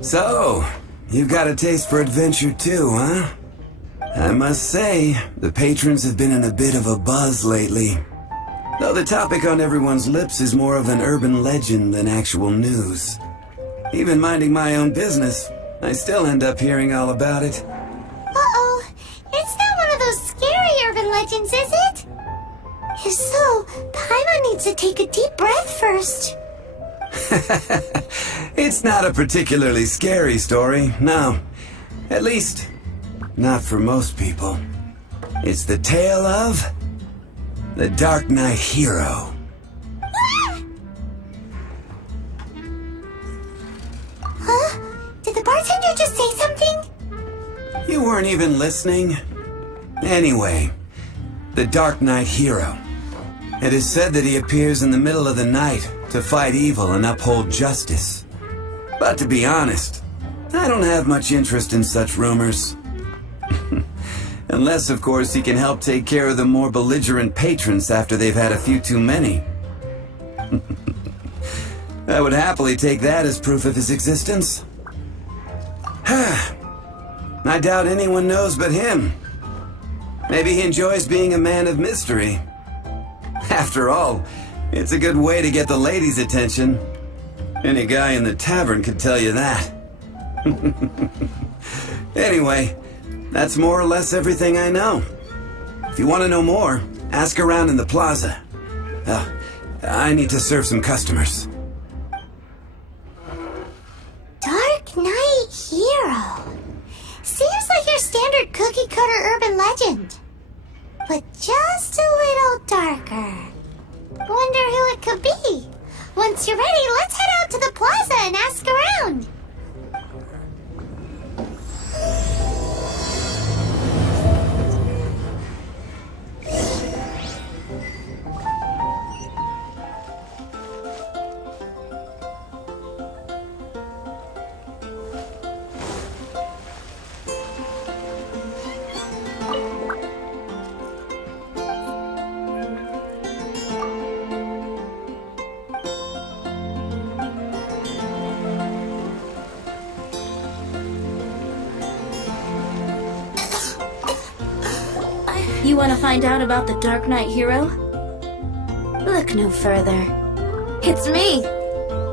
So, you've got a taste for adventure too, huh? I must say, the patrons have been in a bit of a buzz lately. Though the topic on everyone's lips is more of an urban legend than actual news. Even minding my own business, I still end up hearing all about it. Uh-oh. It's not one of those scary urban legends, is it? If so, Paimon needs to take a deep breath first. It's not a particularly scary story, no. At least, not for most people. It's the tale of the Darknight Hero. Huh? Did the bartender just say something? You weren't even listening? Anyway, the Darknight Hero. It is said that he appears in the middle of the night to fight evil and uphold justice. But to be honest, I don't have much interest in such rumors. Unless, of course, he can help take care of the more belligerent patrons after they've had a few too many. I would happily take that as proof of his existence. I doubt anyone knows but him. Maybe he enjoys being a man of mystery. After all, it's a good way to get the ladies' attention. Any guy in the tavern could tell you that. Anyway, that's more or less everything I know. If you want to know more, ask around in the plaza. I need to serve some customers. Darknight Hero. Seems like your standard cookie-cutter urban legend. But just a little darker. Wonder who it could be. Once you're ready, let's head out to the plaza and ask around. You want to find out about the Darknight Hero? Look no further. It's me!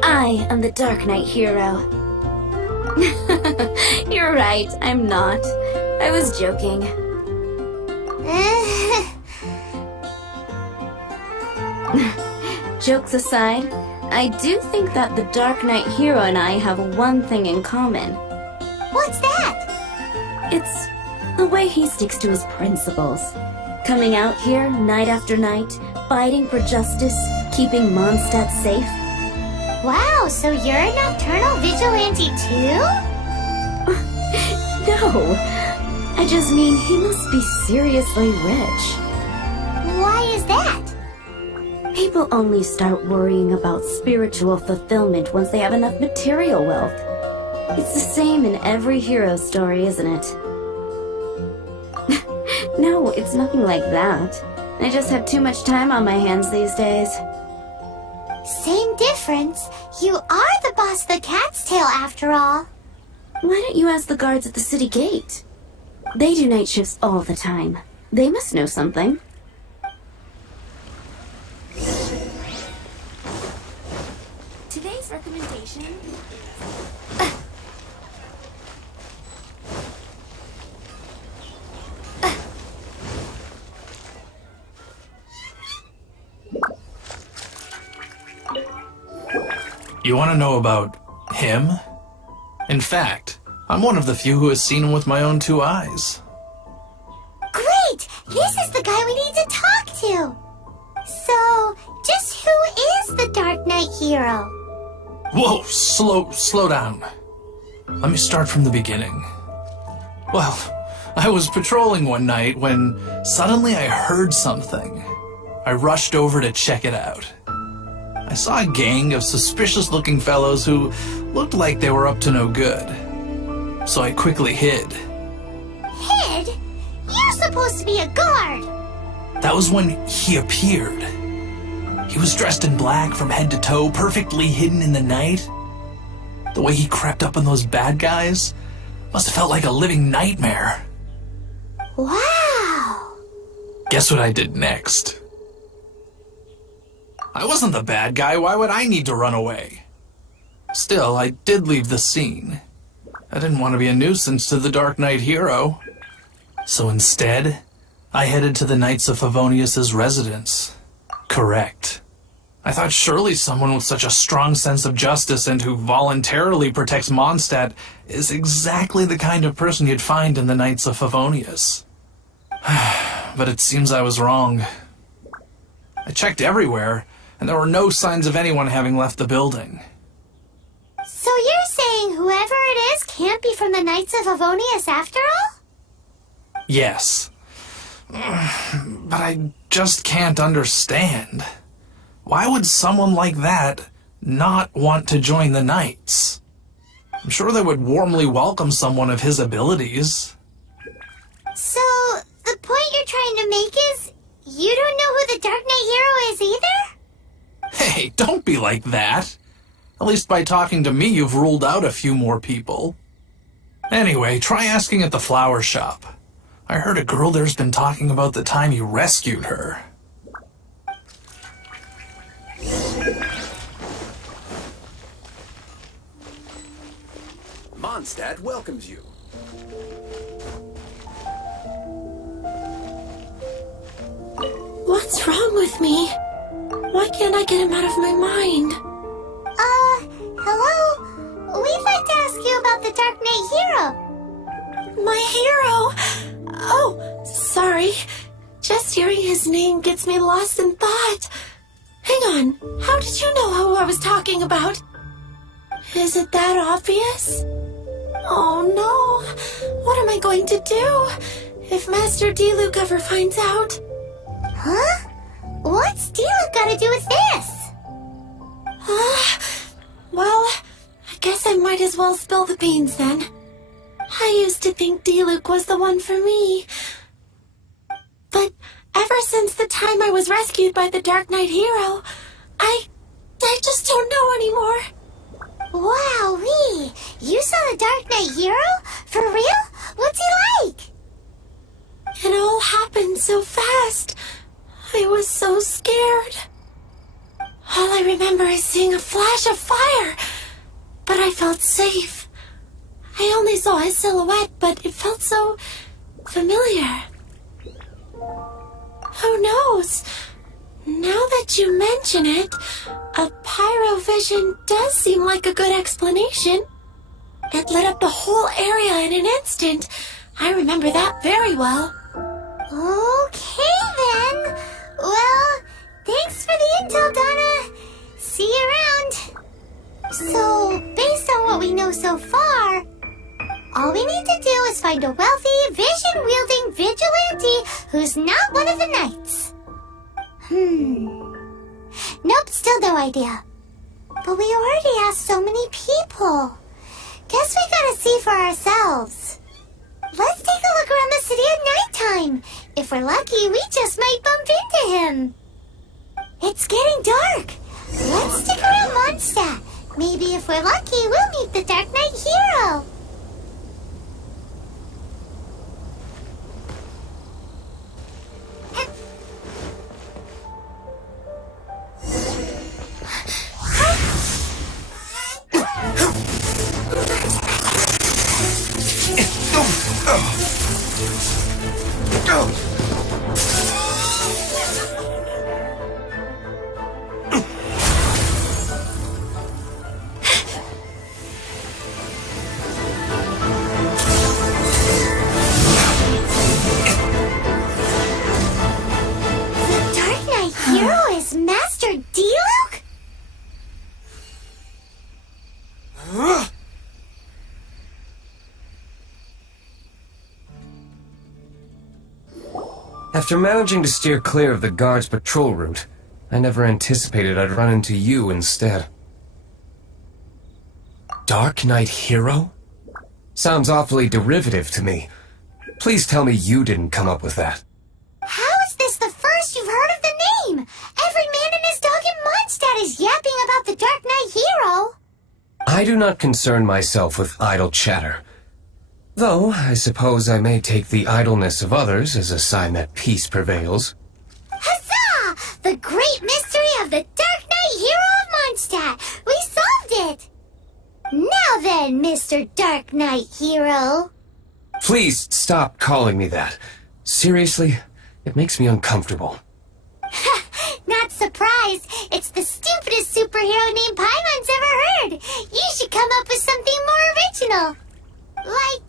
I am the Darknight Hero. You're right, I'm not. I was joking. Jokes aside, I do think that the Darknight Hero and I have one thing in common. What's that? It's the way he sticks to his principles. Coming out here night after night, fighting for justice, keeping Mondstadt safe. Wow, so you're a nocturnal vigilante too? No, I just mean he must be seriously rich. Why is that? People only start worrying about spiritual fulfillment once they have enough material wealth. It's the same in every hero story, isn't it? No, it's nothing like that. I just have too much time on my hands these days. Same difference. You are the boss of the Cat's Tail after all. Why don't you ask the guards at the city gate? They do night shifts all the time. They must know something. Today's recommendation... You want to know about him? In fact, I'm one of the few who has seen him with my own two eyes. Great! This is the guy we need to talk to. So, just who is the Darknight Hero? Whoa, slow down. Let me start from the beginning. Well, I was patrolling one night when suddenly I heard something. I rushed over to check it out. I saw a gang of suspicious-looking fellows who looked like they were up to no good. So I quickly hid. Hid? You're supposed to be a guard. That was when he appeared. He was dressed in black from head to toe, perfectly hidden in the night. The way he crept up on those bad guys must have felt like a living nightmare. Wow! Guess what I did next? I wasn't the bad guy, why would I need to run away? Still, I did leave the scene. I didn't want to be a nuisance to the Darknight Hero. So instead, I headed to the Knights of Favonius' residence. Correct. I thought surely someone with such a strong sense of justice and who voluntarily protects Mondstadt is exactly the kind of person you'd find in the Knights of Favonius. But it seems I was wrong. I checked everywhere, and there were no signs of anyone having left the building. So you're saying whoever it is can't be from the Knights of Favonius after all? Yes. But I just can't understand. Why would someone like that not want to join the Knights? I'm sure they would warmly welcome someone of his abilities. So, the point you're trying to make is you don't know who the Darknight Hero is either? Hey, don't be like that. At least by talking to me, you've ruled out a few more people. Anyway, try asking at the flower shop. I heard a girl there's been talking about the time you rescued her. Mondstadt welcomes you. What's wrong with me? Why can't I get him out of my mind? Hello? We'd like to ask you about the Darknight Hero. My hero! Oh, sorry. Just hearing his name gets me lost in thought. Hang on, how did you know who I was talking about? Is it that obvious? Oh no, what am I going to do if Master D-Luke ever finds out? Huh? What's D-Luke got to do with this? Well, I guess I might as well spill the beans then. I used to think D-Luke was the one for me. But ever since the time I was rescued by the Darknight Hero, I just don't know anymore. Wowee! You saw the Darknight Hero? For real? What's he like? It all happened so fast. I was so scared. All I remember is seeing a flash of fire, but I felt safe. I only saw his silhouette, but it felt so familiar. Who knows? Now that you mention it, a pyrovision does seem like a good explanation. It lit up the whole area in an instant. I remember that very well. Okay then. Well, thanks for the intel, Donna. See you around. So, based on what we know so far, all we need to do is find a wealthy, vision-wielding vigilante who's not one of the knights. Nope, still no idea. But we already asked so many people. Guess we gotta see for ourselves. Let's take a look around the city at nighttime. If we're lucky, we just might bump into him. It's getting dark. Let's stick around Mondstadt. Maybe if we're lucky, we'll meet the Darknight Hero. After managing to steer clear of the guard's patrol route, I never anticipated I'd run into you instead. Darknight Hero? Sounds awfully derivative to me. Please tell me you didn't come up with that. How is this the first you've heard of the name? Every man and his dog in Mondstadt is yapping about the Darknight Hero. I do not concern myself with idle chatter. Though, I suppose I may take the idleness of others as a sign that peace prevails. Huzzah! The great mystery of the Darknight Hero of Mondstadt! We solved it! Now then, Mr. Darknight Hero. Please stop calling me that. Seriously, it makes me uncomfortable. Not surprised. It's the stupidest superhero name Paimon's ever heard. You should come up with something more original. Like,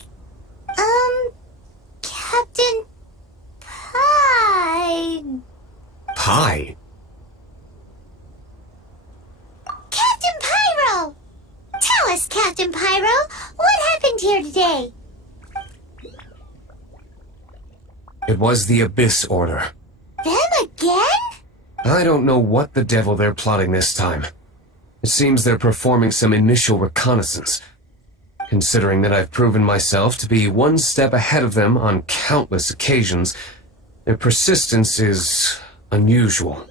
Captain Pie. Pie? Captain Pyro! Tell us, Captain Pyro, what happened here today? It was the Abyss Order. Them again? I don't know what the devil they're plotting this time. It seems they're performing some initial reconnaissance. Considering that I've proven myself to be one step ahead of them on countless occasions, their persistence is unusual.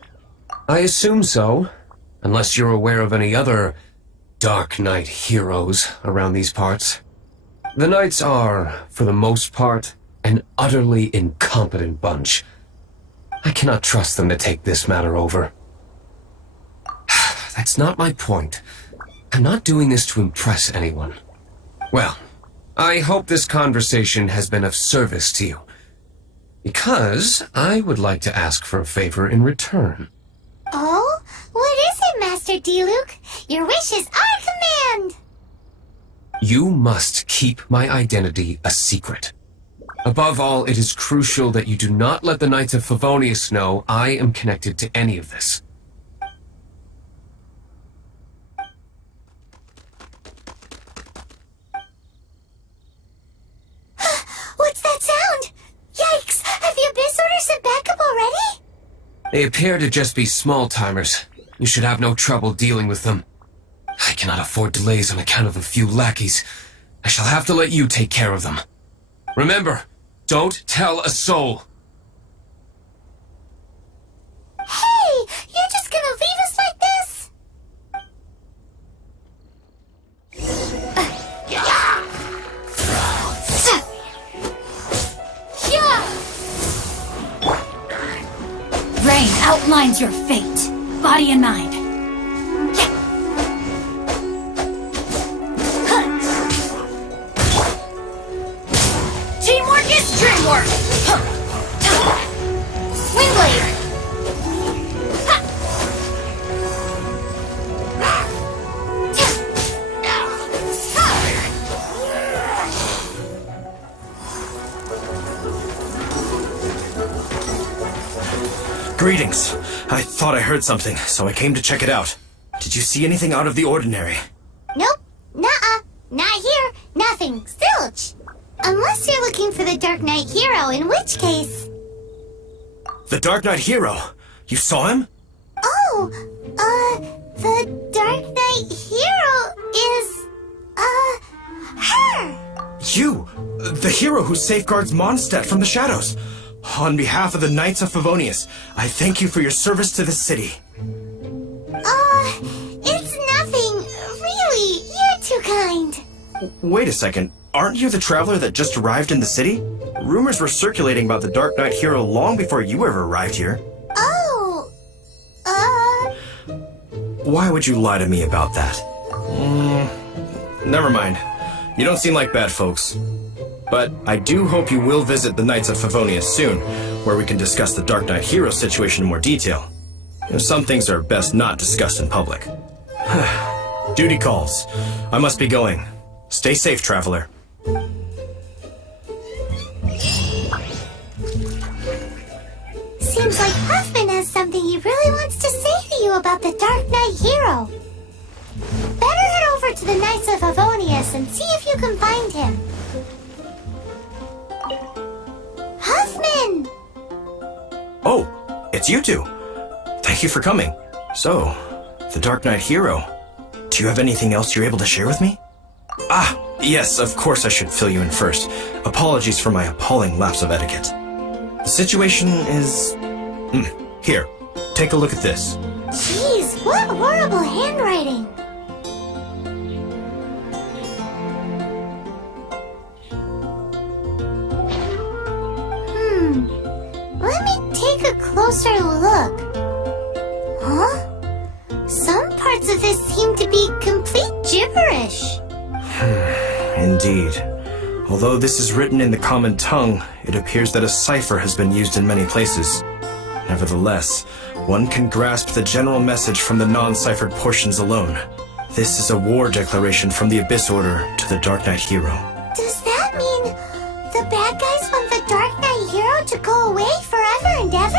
I assume so, unless you're aware of any other Darknight heroes around these parts. The Knights are, for the most part, an utterly incompetent bunch. I cannot trust them to take this matter over. That's not my point. I'm not doing this to impress anyone. Well, I hope this conversation has been of service to you. Because I would like to ask for a favor in return. Oh? What is it, Master D-Luke? Your wish is our command! You must keep my identity a secret. Above all, it is crucial that you do not let the Knights of Favonius know I am connected to any of this. What's that sound? Yikes! Have the Abyss Order sent backup already? They appear to just be small-timers. You should have no trouble dealing with them. I cannot afford delays on account of a few lackeys. I shall have to let you take care of them. Remember, don't tell a soul. Hey! You're just gonna leave us like this? Rain outlines your fate, body and mind. Teamwork is dreamwork! Windblade! Greetings. I thought I heard something, so I came to check it out. Did you see anything out of the ordinary? Nope. Nuh-uh. Not here. Nothing. Zilch. Unless you're looking for the Darknight Hero, in which case... The Darknight Hero! You saw him? Oh, the Darknight Hero is, her! You! The hero who safeguards Mondstadt from the shadows! On behalf of the Knights of Favonius, I thank you for your service to the city. It's nothing. Really, you're too kind. Wait a second. Aren't you the traveler that just arrived in the city? Rumors were circulating about the Darknight Hero long before you ever arrived here. Oh, Why would you lie to me about that? Never mind. You don't seem like bad folks. But I do hope you will visit the Knights of Favonius soon, where we can discuss the Darknight Hero situation in more detail. Some things are best not discussed in public. Duty calls. I must be going. Stay safe, traveler. seems like Huffman has something he really wants to say to you about the Darknight Hero. Better head over to the Knights of Favonius and see if you can find him. Huffman! Oh, it's you two. Thank you for coming. So, the Darknight Hero. Do you have anything else you're able to share with me? Ah, yes, of course I should fill you in first. Apologies for my appalling lapse of etiquette. The situation is... Here, take a look at this. Jeez, what horrible handwriting. closer look. Huh? Some parts of this seem to be complete gibberish. Indeed. Although this is written in the common tongue, it appears that a cipher has been used in many places. Nevertheless, one can grasp the general message from the non-ciphered portions alone. This is a war declaration from the Abyss Order to the Darknight Hero. Does that mean the bad guys want the Darknight Hero to go away forever and ever?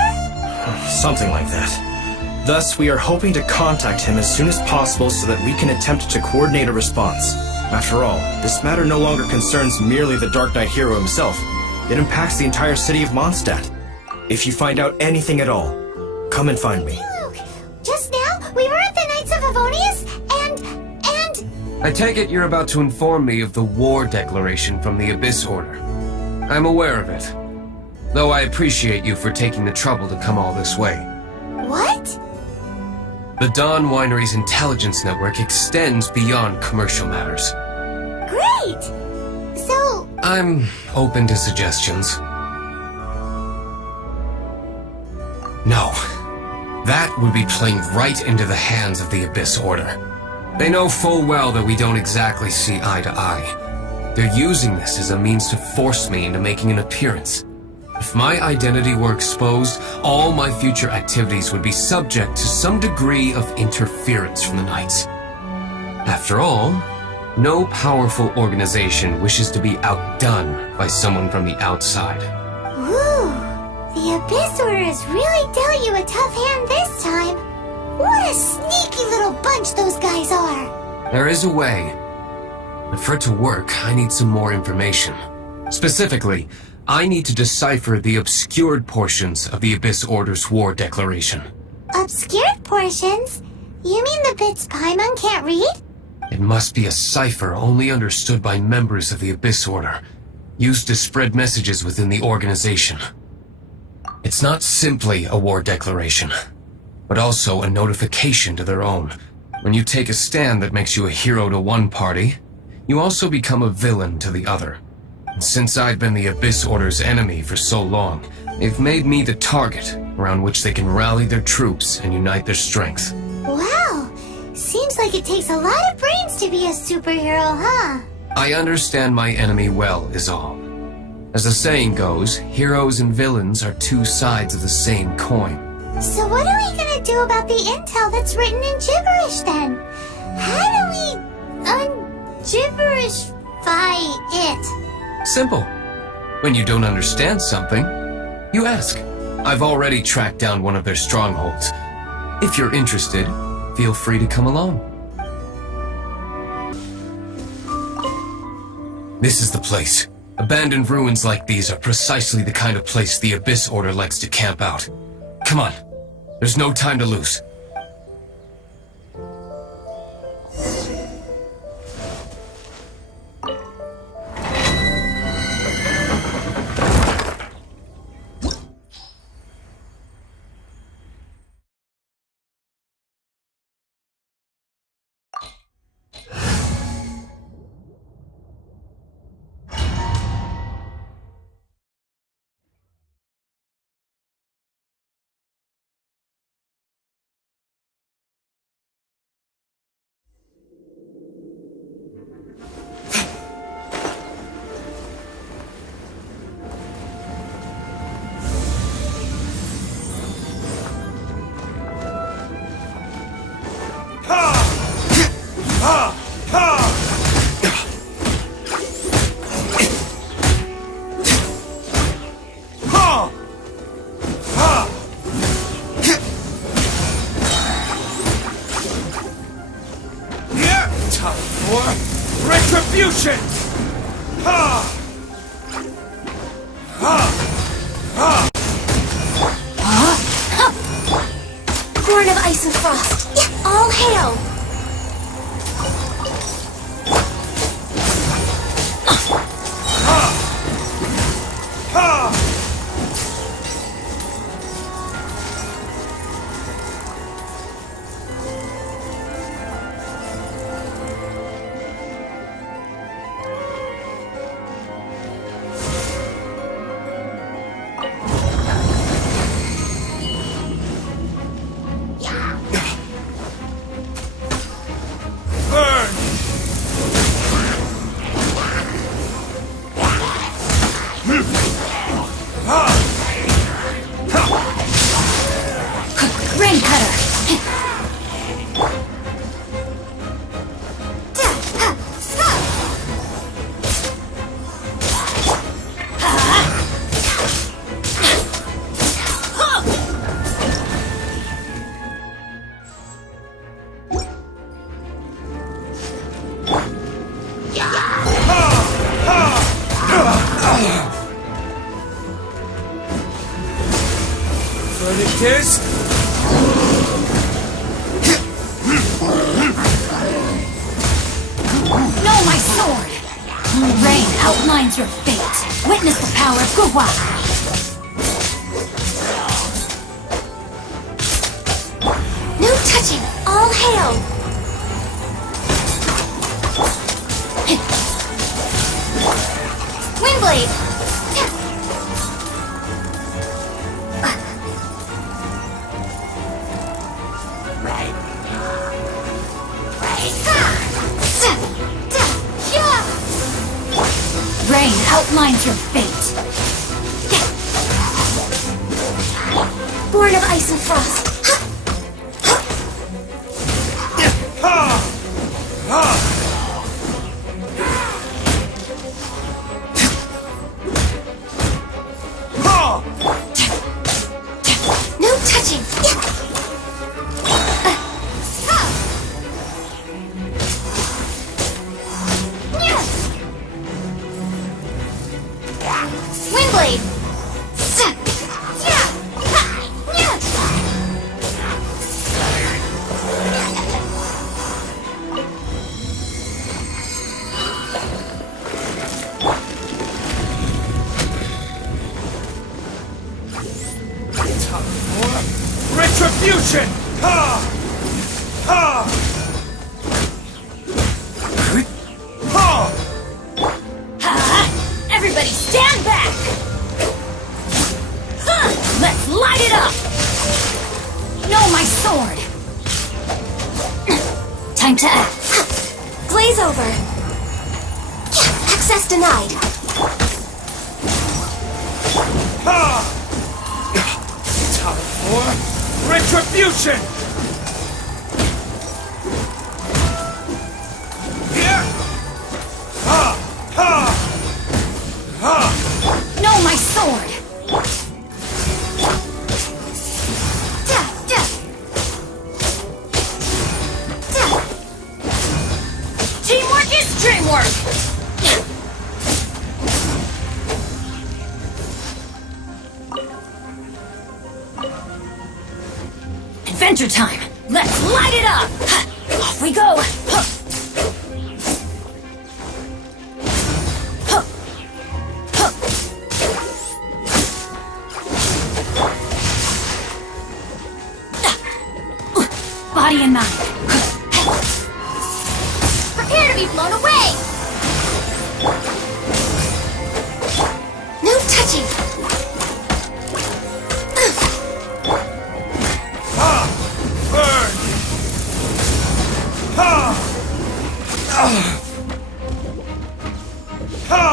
Something like that. Thus, we are hoping to contact him as soon as possible so that we can attempt to coordinate a response. After all, this matter no longer concerns merely the Darknight Hero himself. It impacts the entire city of Mondstadt. If you find out anything at all, come and find me. Look, just now we were at the Knights of Favonius and... I take it you're about to inform me of the war declaration from the Abyss Order. I'm aware of it, though I appreciate you for taking the trouble to come all this way. What? The Dawn Winery's intelligence network extends beyond commercial matters. Great! So, I'm open to suggestions. No. That would be playing right into the hands of the Abyss Order. They know full well that we don't exactly see eye to eye. They're using this as a means to force me into making an appearance. If my identity were exposed, all my future activities would be subject to some degree of interference from the Knights. After all, no powerful organization wishes to be outdone by someone from the outside. ooh, the Abyss Order has really dealt you a tough hand this time. What a sneaky little bunch those guys are. There is a way, but for it to work, I need some more information. Specifically, I need to decipher the obscured portions of the Abyss Order's war declaration. Obscured portions? You mean the bits Paimon can't read? It must be a cipher only understood by members of the Abyss Order, used to spread messages within the organization. It's not simply a war declaration, but also a notification to their own. When you take a stand that makes you a hero to one party, you also become a villain to the other. And since I've been the Abyss Order's enemy for so long, they've made me the target around which they can rally their troops and unite their strength. Wow, seems like it takes a lot of brains to be a superhero, huh? I understand my enemy well, is all. As the saying goes, heroes and villains are two sides of the same coin. So what are we gonna do about the intel that's written in gibberish then? How do we un-gibberishify it? Simple. When you don't understand something, you ask. I've already tracked down one of their strongholds. If you're interested, feel free to come along. This is the place. Abandoned ruins like these are precisely the kind of place the Abyss Order likes to camp out. Come on. There's no time to lose. Retribution! Ha! Ha! Ha! Born of ice and frost, all hail! Ha! Ha! Verdict Know my sword! Rain outlines your fate. Witness the power of Guhua. No touching! All hail! Windblade! Rain outlines your fate. Born of ice and frost. No touching! Windblade! Retribution! Ha! Ha! Ha! Ha! Everybody stand back! Huh! Let's light it up! Know my sword! Time to act. Glaze over. Access denied. Ha! Time for retribution! Yeah! Ha! Ha! Ha! Know my sword! Teamwork is dreamwork! Adventure time! Let's light it up! Off we go! Body and mind. Prepare to be blown away! No touching! Ha! Burn! Ha! Ha!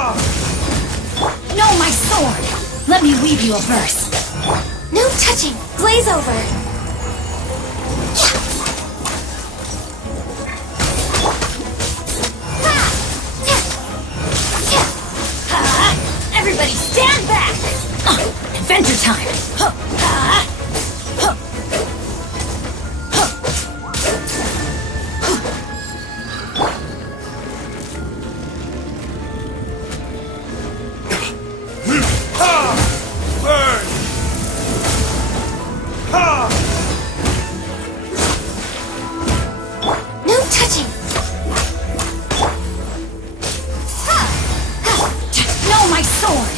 Know my sword! Let me weave you a verse. No touching! Glaze over! Ha! Everybody stand back! Adventure time! Burn! Ha! No touching! Know my sword!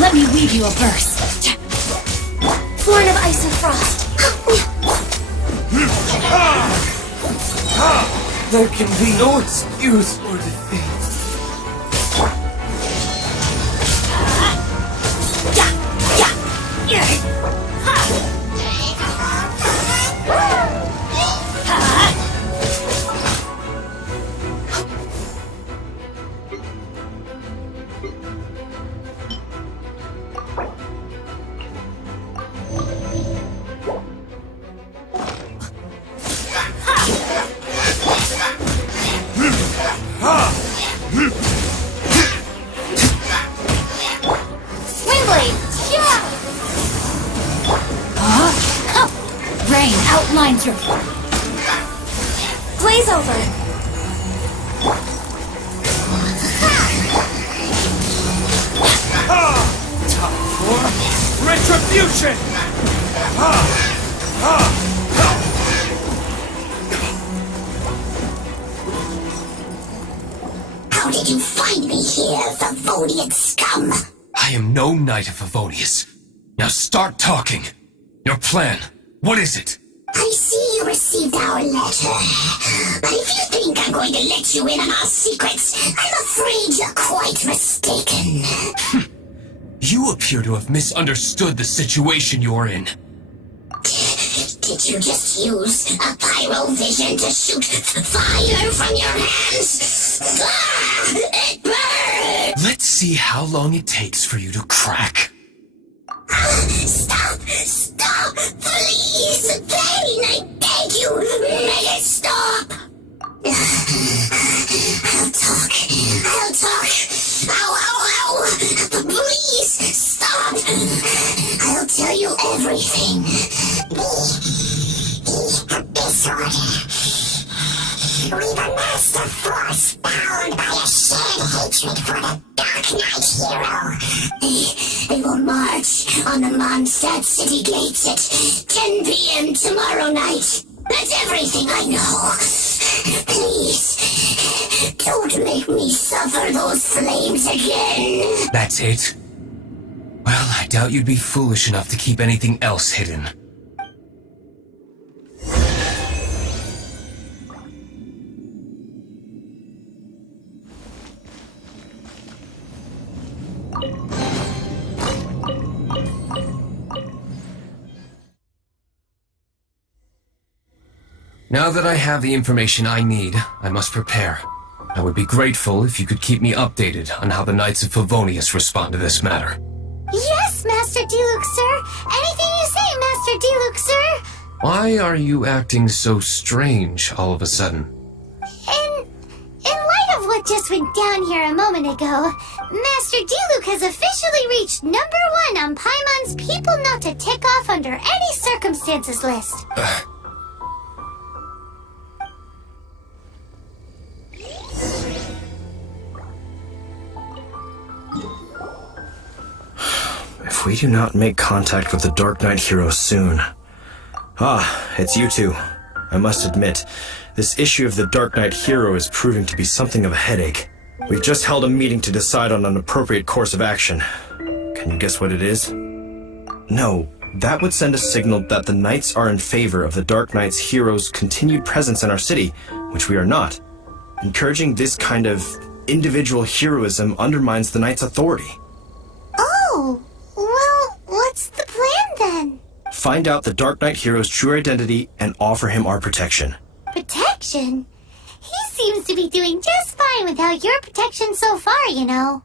Let me weave you a verse. Born of ice and frost. There can be no excuse for defeat. Windblade! Yeah! execution! How did you find me here, Favonian scum? I am no Knight of Favonius. Now start talking. Your plan, what is it? I see you received our letter. But if you think I'm going to let you in on our secrets, I'm afraid you're quite mistaken. You appear to have misunderstood the situation you're in. Did you just use a pyrovision to shoot fire from your hands? Ah, it burns! Let's see how long it takes for you to crack. Stop! Stop! Please! Pain! I beg you! Make it stop! I'll talk! I'll talk! Ow! Ow! Ow! Please! Stop! I'll tell you everything. Disorder. We've amassed a force bound by a shared hatred for the Darknight Hero. They will march on the Mondstadt city gates at 10 p.m. tomorrow night. That's everything I know. Please, don't make me suffer those flames again. That's it? Well, I doubt you'd be foolish enough to keep anything else hidden. Now that I have the information I need, I must prepare. I would be grateful if you could keep me updated on how the Knights of Favonius respond to this matter. Yes, Master Diluc, sir. Anything you say, Master Diluc, sir. Why are you acting so strange all of a sudden? In light of what just went down here a moment ago, Master Diluc has officially reached #1 on Paimon's people not to tick off under any circumstances list. If we do not make contact with the Darknight Hero soon... it's you two. I must admit, this issue of the Darknight Hero is proving to be something of a headache. We've just held a meeting to decide on an appropriate course of action. Can you guess what it is? No, that would send a signal that the Knights are in favor of the Darknight's Hero's continued presence in our city, which we are not. Encouraging this kind of individual heroism undermines the Knights' authority. Oh, well, what's the plan then? Find out the Darknight Hero's true identity and offer him our protection. Protection? He seems to be doing just fine without your protection so far, you know.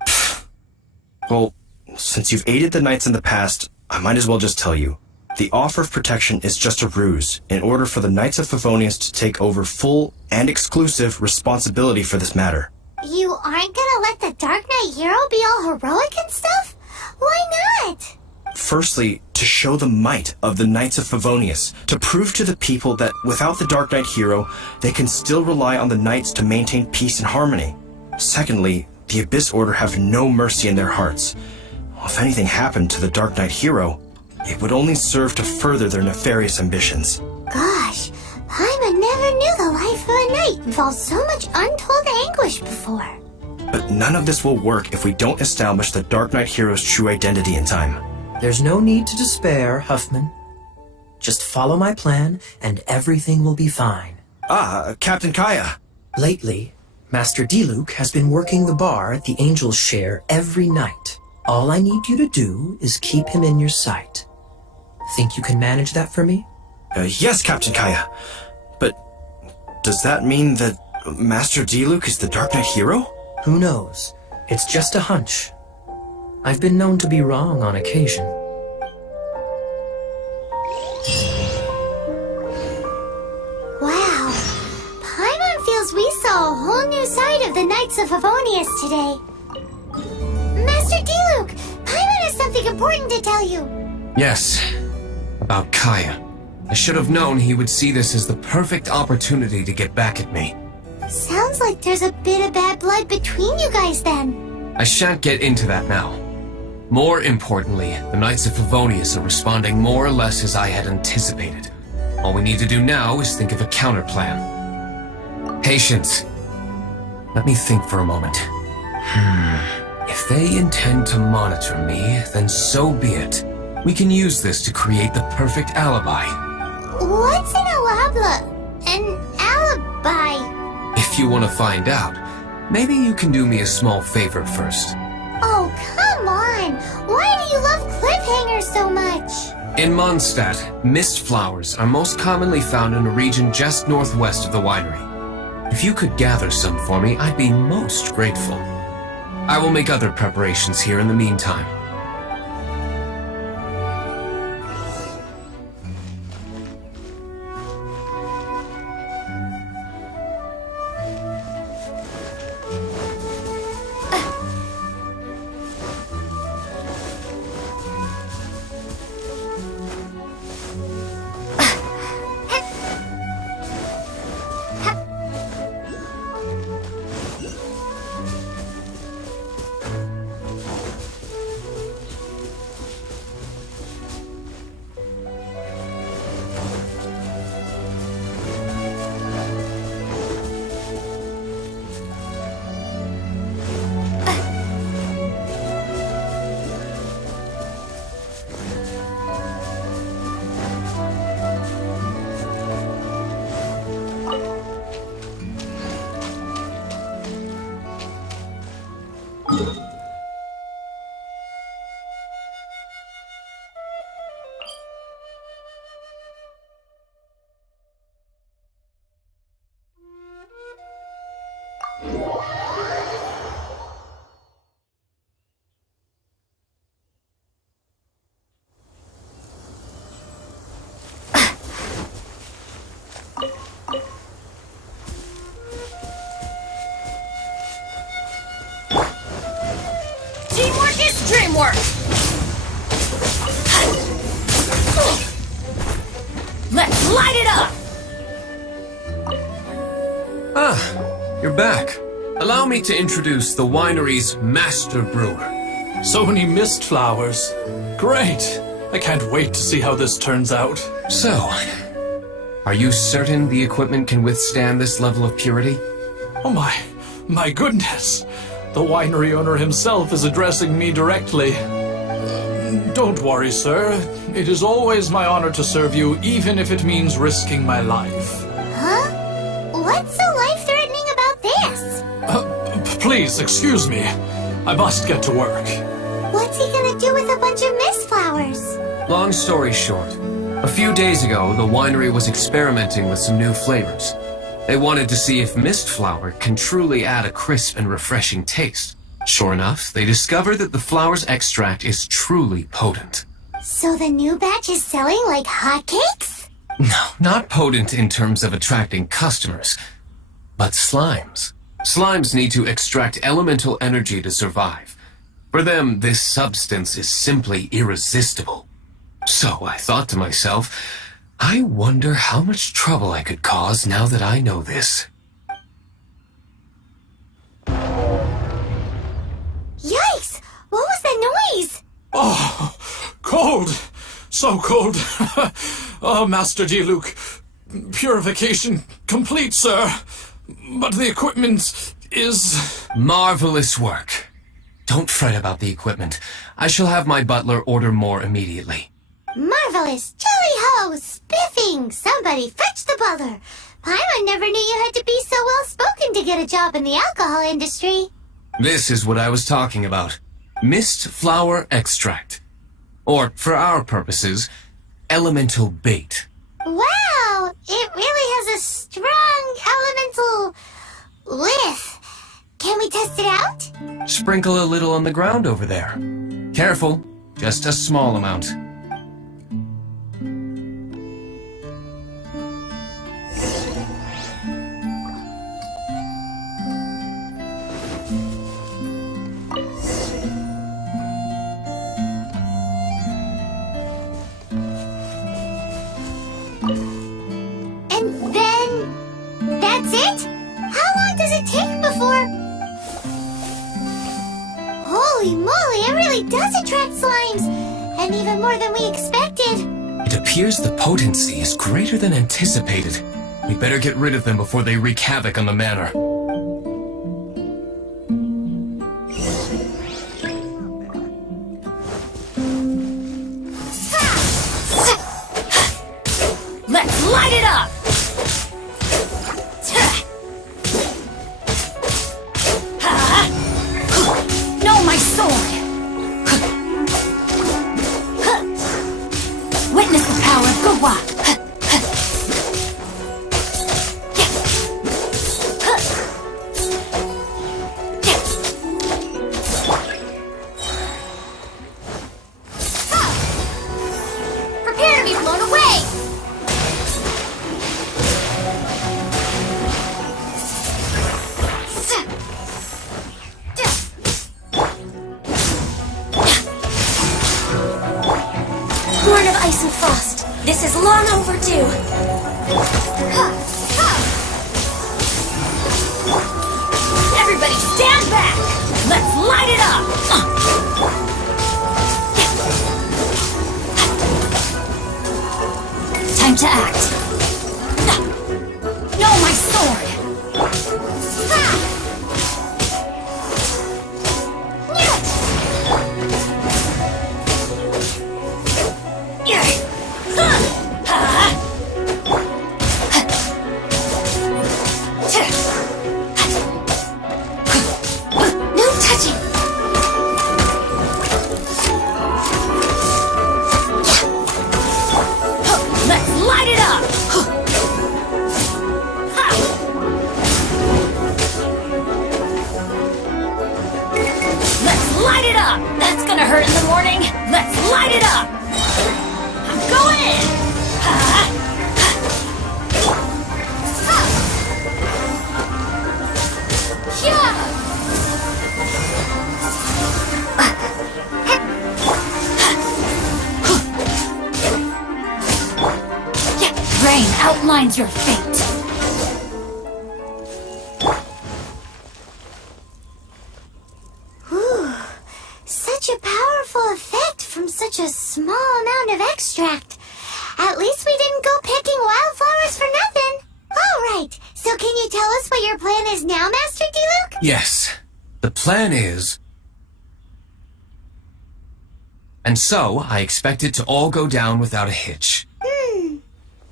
Well, since you've aided the Knights in the past, I might as well just tell you. The offer of protection is just a ruse in order for the Knights of Favonius to take over full and exclusive responsibility for this matter. You aren't gonna let the Darknight Hero be all heroic and stuff? Why not? Firstly, to show the might of the Knights of Favonius, to prove to the people that without the Darknight Hero, they can still rely on the Knights to maintain peace and harmony. Secondly, the Abyss Order have no mercy in their hearts. If anything happened to the Darknight Hero, it would only serve to further their nefarious ambitions. Gosh, Paimon never knew the life of a knight involved so much untold anguish before. But none of this will work if we don't establish the Darknight Hero's true identity in time. There's no need to despair, Huffman. Just follow my plan, and everything will be fine. Captain Kaya. Lately, Master Diluc has been working the bar at the Angel's Share every night. All I need you to do is keep him in your sight. Think you can manage that for me? Yes, Captain Kaya. But does that mean that Master Diluc is the Darknight Hero? Who knows? It's just a hunch. I've been known to be wrong on occasion. Wow. Paimon feels we saw a whole new side of the Knights of Favonius today. Master Diluc, Paimon has something important to tell you. Yes, about Kaya. I should have known he would see this as the perfect opportunity to get back at me. Sounds like there's a bit of bad blood between you guys then. I shan't get into that now. More importantly, the Knights of Favonius are responding more or less as I had anticipated. All we need to do now is think of a counterplan. Patience. Let me think for a moment. If they intend to monitor me, then so be it. We can use this to create the perfect alibi. What's an alibi? If you want to find out, maybe you can do me a small favor first. Oh, come on! Why do you love cliffhangers so much? In Mondstadt, mist flowers are most commonly found in a region just northwest of the winery. If you could gather some for me, I'd be most grateful. I will make other preparations here in the meantime. Teamwork is dreamwork! Let's light it up! Ah, you're back. Allow me to introduce the winery's master brewer. So many mist flowers. Great! I can't wait to see how this turns out. So, are you certain the equipment can withstand this level of purity? Oh my goodness! The winery owner himself is addressing me directly. Don't worry, sir. It is always my honor to serve you, even if it means risking my life. Huh? What's so life-threatening about this? Please, excuse me. I must get to work. What's he gonna do with a bunch of mist flowers? Long story short, a few days ago, the winery was experimenting with some new flavors. They wanted to see if mist flower can truly add a crisp and refreshing taste. Sure enough, they discovered that the flower's extract is truly potent. So the new batch is selling like hotcakes? No, not potent in terms of attracting customers, but slimes. Slimes need to extract elemental energy to survive. For them, this substance is simply irresistible. So I thought to myself, I wonder how much trouble I could cause now that I know this. Yikes! What was that noise? Oh, cold! So cold! Oh, Master Diluc, purification complete, sir. But the equipment is... Marvelous work. Don't fret about the equipment. I shall have my butler order more immediately. Marvelous! Jolly-ho! Spiffing! Somebody fetch the butler! Paimon never knew you had to be so well-spoken to get a job in the alcohol industry. This is what I was talking about. Mist flower extract. Or, for our purposes, elemental bait. Wow! It really has a strong elemental whiff. Can we test it out? Sprinkle a little on the ground over there. Careful, just a small amount. And then... that's it? How long does it take before... Holy moly, it really really does attract slimes, and even more than we expected. It appears the potency is greater than anticipated. We better get rid of them before they wreak havoc on the manor. Let's light it up! No, my sword! Witness the power of Gurwa! Prepare to be blown away! Born of ice and frost. This is long overdue. Everybody stand back! Let's light it up! Time to act. No, my sword! No touching. Let's light it up! Let's light it up! That's gonna hurt in the morning! Let's light it up! I'm going in! Rain outlines your fate! Ooh, such a powerful effect from such a small amount of extract. At least we didn't go picking wildflowers for nothing. All right, so can you tell us what your plan is now, Master Diluc? Yes, the plan is... And so, I expect it to all go down without a hitch.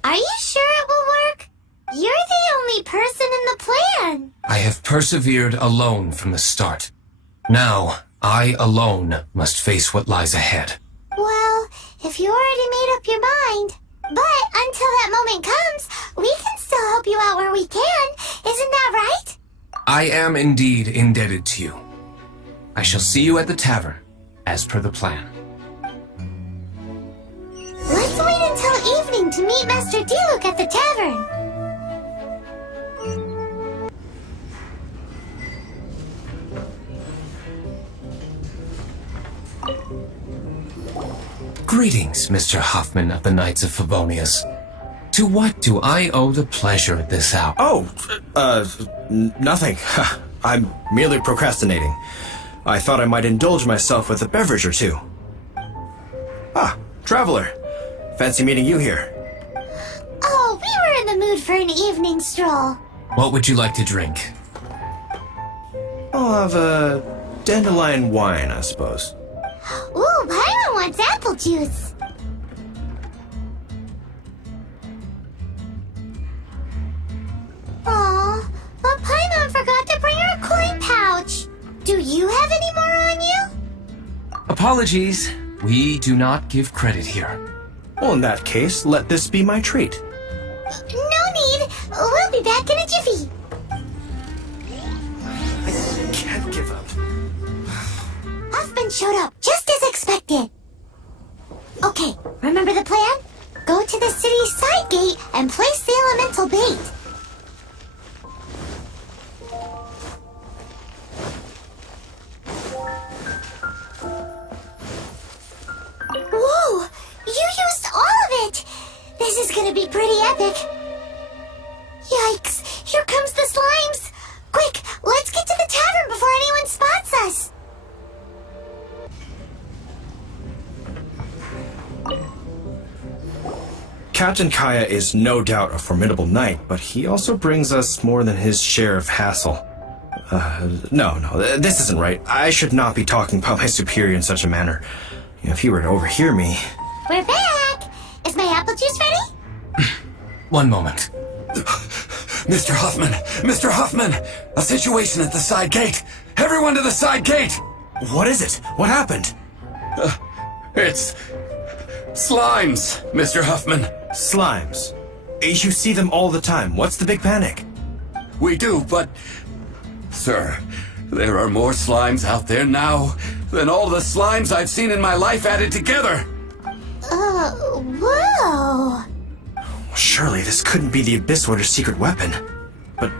Are you sure it will work? You're the only person in the plan. I have persevered alone from the start. Now, I alone must face what lies ahead. Well, if you already made up your mind. But until that moment comes, we can still help you out where we can. Isn't that right? I am indeed indebted to you. I shall see you at the tavern, as per the plan. Let's wait until evening to meet Master Diluc at the tavern. Greetings, Mr. Hoffman of the Knights of Favonius. To what do I owe the pleasure at this hour? Nothing. I'm merely procrastinating. I thought I might indulge myself with a beverage or two. Ah, traveler. Fancy meeting you here. Oh, we were in the mood for an evening stroll. What would you like to drink? I'll have a dandelion wine, I suppose. Ooh, Paimon wants apple juice. Aw, but Paimon forgot to bring her coin pouch. Do you have any more on you? Apologies. We do not give credit here. Well, in that case, let this be my treat. No need. We'll be back in a jiffy. I can't give up. Hoffman showed up, just as expected. Okay, remember the plan? Go to the city's side gate and place the elemental bait. Whoa! You used all of it! This is gonna be pretty epic. Yikes! Here comes the slimes! Quick, let's get to the tavern before anyone spots us! Captain Kaya is no doubt a formidable knight, but he also brings us more than his share of hassle. No, this isn't right. I should not be talking about my superior in such a manner. If he were to overhear me... We're back! Is my apple juice ready? One moment. Mr. Huffman! Mr. Huffman! A situation at the side gate! Everyone to the side gate! What is it? What happened? It's... slimes, Mr. Huffman. Slimes. You see them all the time. What's the big panic? We do, but... Sir, there are more slimes out there now than all the slimes I've seen in my life added together. Whoa! Surely this couldn't be the Abyss Order's secret weapon. But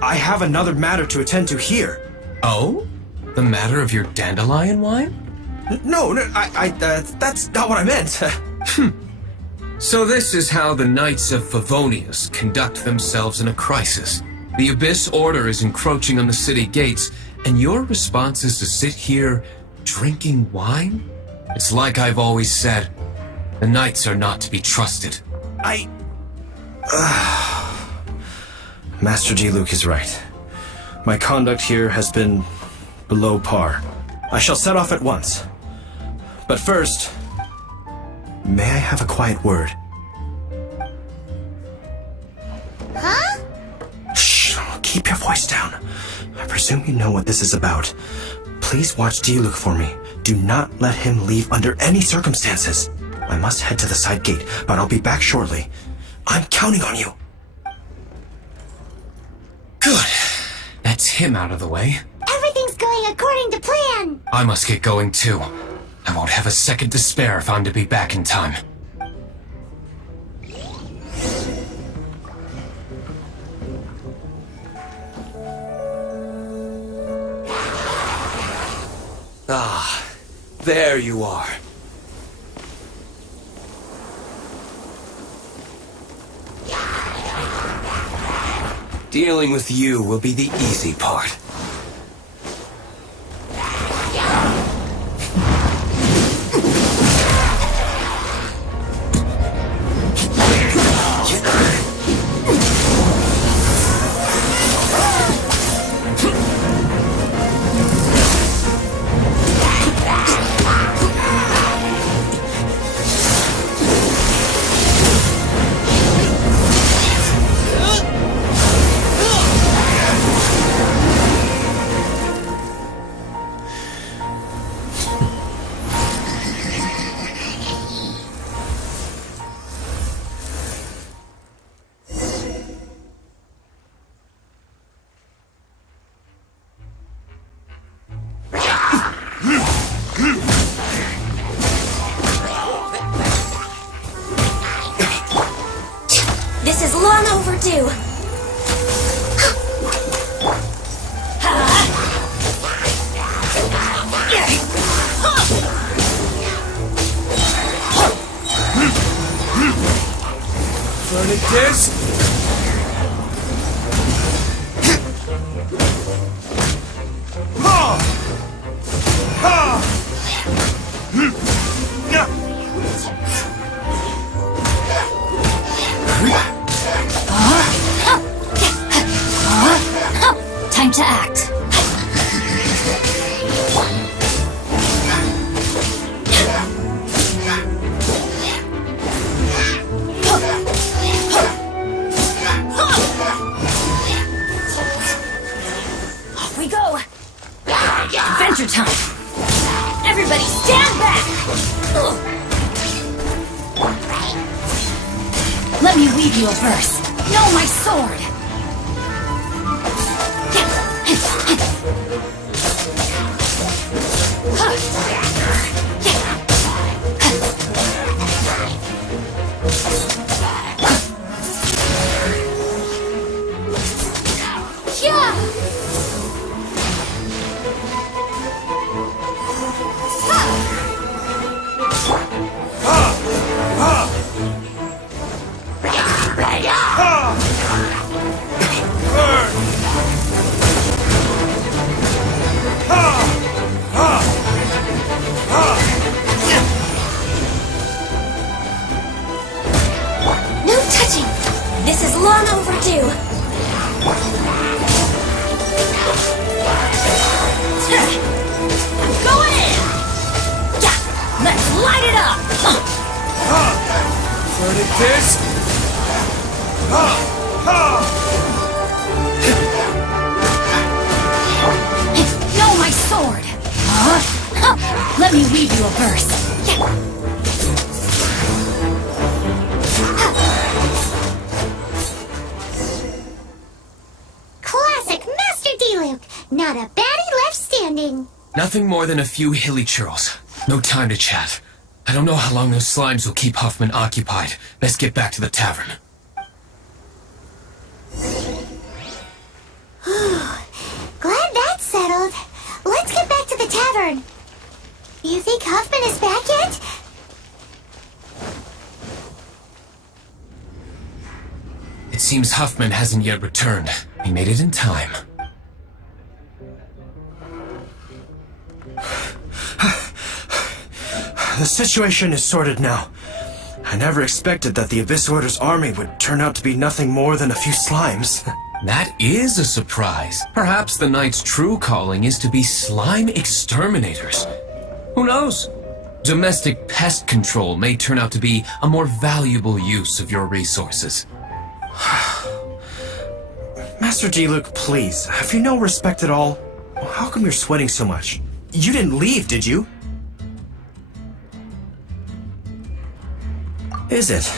I have another matter to attend to here. Oh? The matter of your dandelion wine? No, that's not what I meant. So this is how the Knights of Favonius conduct themselves in a crisis. The Abyss Order is encroaching on the city gates, and your response is to sit here drinking wine? It's like I've always said, the Knights are not to be trusted. Master Diluc is right. My conduct here has been below par. I shall set off at once. But first, may I have a quiet word? Huh? Shh! Keep your voice down. I presume you know what this is about. Please watch Diluc for me. Do not let him leave under any circumstances. I must head to the side gate, but I'll be back shortly. I'm counting on you. Good. That's him out of the way. Everything's going according to plan! I must get going too. I won't have a second to spare if I'm to be back in time. Ah, there you are. Dealing with you will be the easy part. This is long overdue. Vernitus? Time to act. Off we go. Adventure time. Everybody stand back. Let me weave you a verse. Know my sword. this? No, my sword! Huh? Let me weave you a verse. Classic Master D-Luke. Not a baddie left standing. Nothing more than a few hilly churls. No time to chat. I don't know how long those slimes will keep Huffman occupied. Best get back to the tavern. Glad that's settled. Let's get back to the tavern. You think Huffman is back yet? It seems Huffman hasn't yet returned. He made it in time. The situation is sorted now. I never expected that the Abyss Order's army would turn out to be nothing more than a few slimes. That is a surprise. Perhaps the Knight's true calling is to be slime exterminators. Who knows? Domestic pest control may turn out to be a more valuable use of your resources. Master D-Luke, please, have you no respect at all? How come you're sweating so much? You didn't leave, did you? Is it?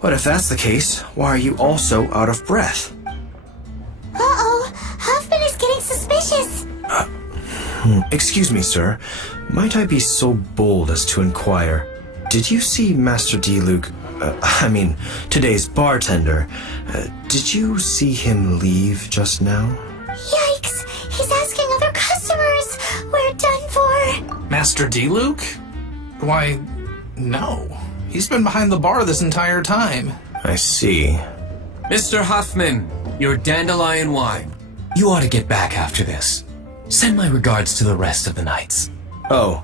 But if that's the case, why are you also out of breath? Uh-oh, Huffman is getting suspicious. Excuse me, sir. Might I be so bold as to inquire, did you see Master D-Luke, today's bartender, did you see him leave just now? Yikes, he's asking other customers. We're done for. Master D-Luke? Why, no. He's been behind the bar this entire time. I see. Mr. Huffman, your dandelion wine. You ought to get back after this. Send my regards to the rest of the knights. Oh,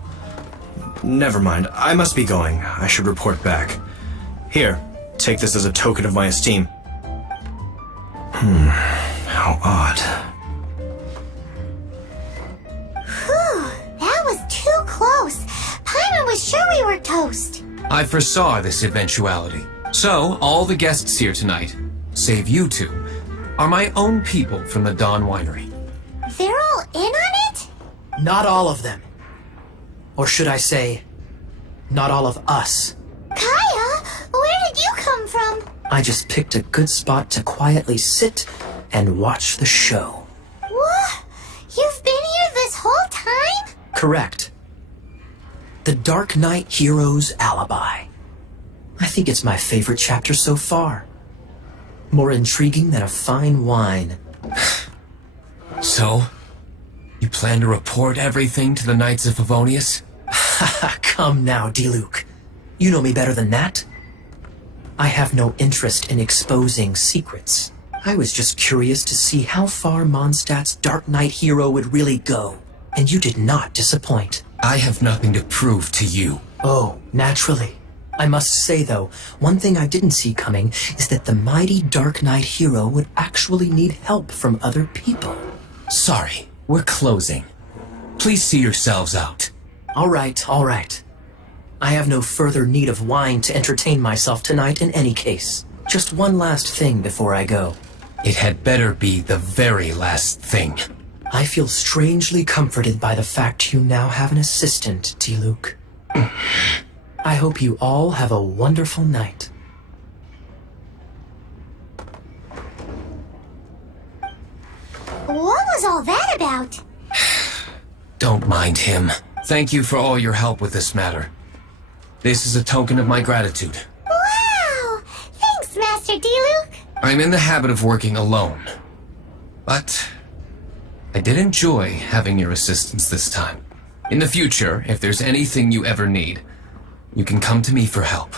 never mind. I must be going. I should report back. Here, take this as a token of my esteem. How odd. Whew, that was too close. Paimon was sure we were toast. I foresaw this eventuality. So, all the guests here tonight, save you two, are my own people from the Dawn Winery. They're all in on it? Not all of them. Or should I say, not all of us. Kaya, where did you come from? I just picked a good spot to quietly sit and watch the show. What? You've been here this whole time? Correct. The Darknight Hero's Alibi. I think it's my favorite chapter so far. More intriguing than a fine wine. So, you plan to report everything to the Knights of Favonius? Come now, D-Luke. You know me better than that. I have no interest in exposing secrets. I was just curious to see how far Mondstadt's Darknight Hero would really go. And you did not disappoint. I have nothing to prove to you. Oh, naturally. I must say, though, one thing I didn't see coming is that the mighty Darknight Hero would actually need help from other people. Sorry, we're closing. Please see yourselves out. All right, all right. I have no further need of wine to entertain myself tonight in any case. Just one last thing before I go. It had better be the very last thing. I feel strangely comforted by the fact you now have an assistant, D-Luke. I hope you all have a wonderful night. What was all that about? Don't mind him. Thank you for all your help with this matter. This is a token of my gratitude. Wow! Thanks, Master D-Luke. I'm in the habit of working alone. But I did enjoy having your assistance this time. In the future, if there's anything you ever need, you can come to me for help.